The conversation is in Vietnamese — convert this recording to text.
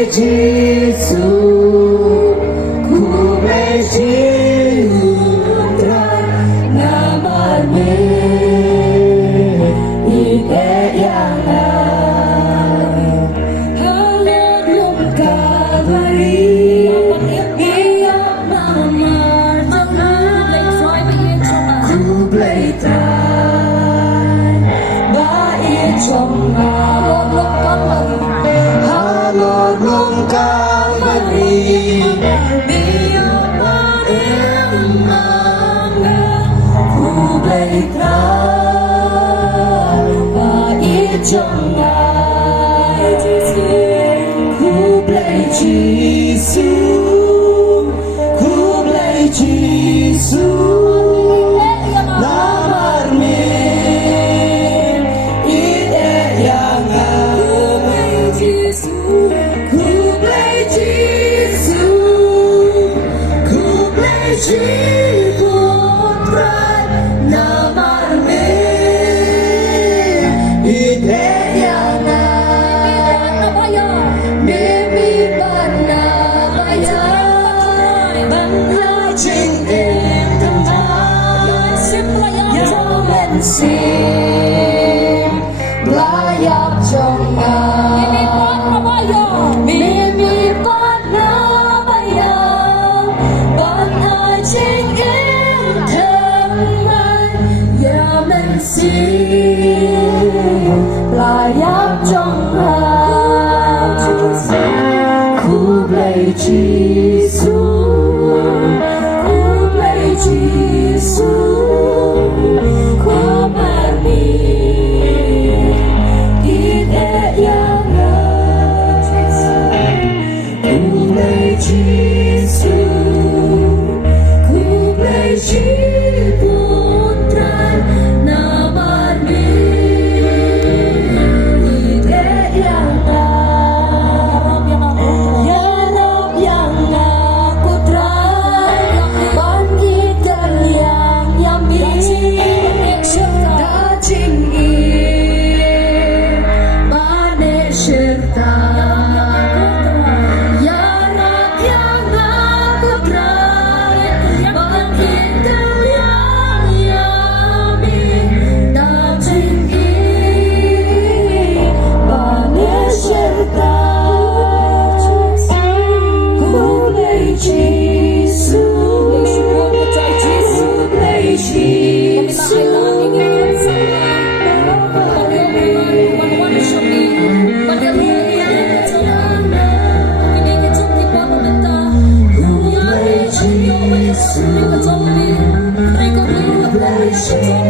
Yesus, ku bercinta namamu, ide yang halus Kalvari, biar mamar ku belajar baik cuma halus Kalvari, biar mamar ku belajar baik cuma ku belajar Yesus namarmu ide yang ku belajar putra namarmu ide yang mimi bana baya bangla ching em teman yang sim layak jonga mimi bana baya bangla ching em teman yang sim layak jonga ku belajar Yesus, ku berni ide yang ku belajar putra namarmu ide yang Yesus,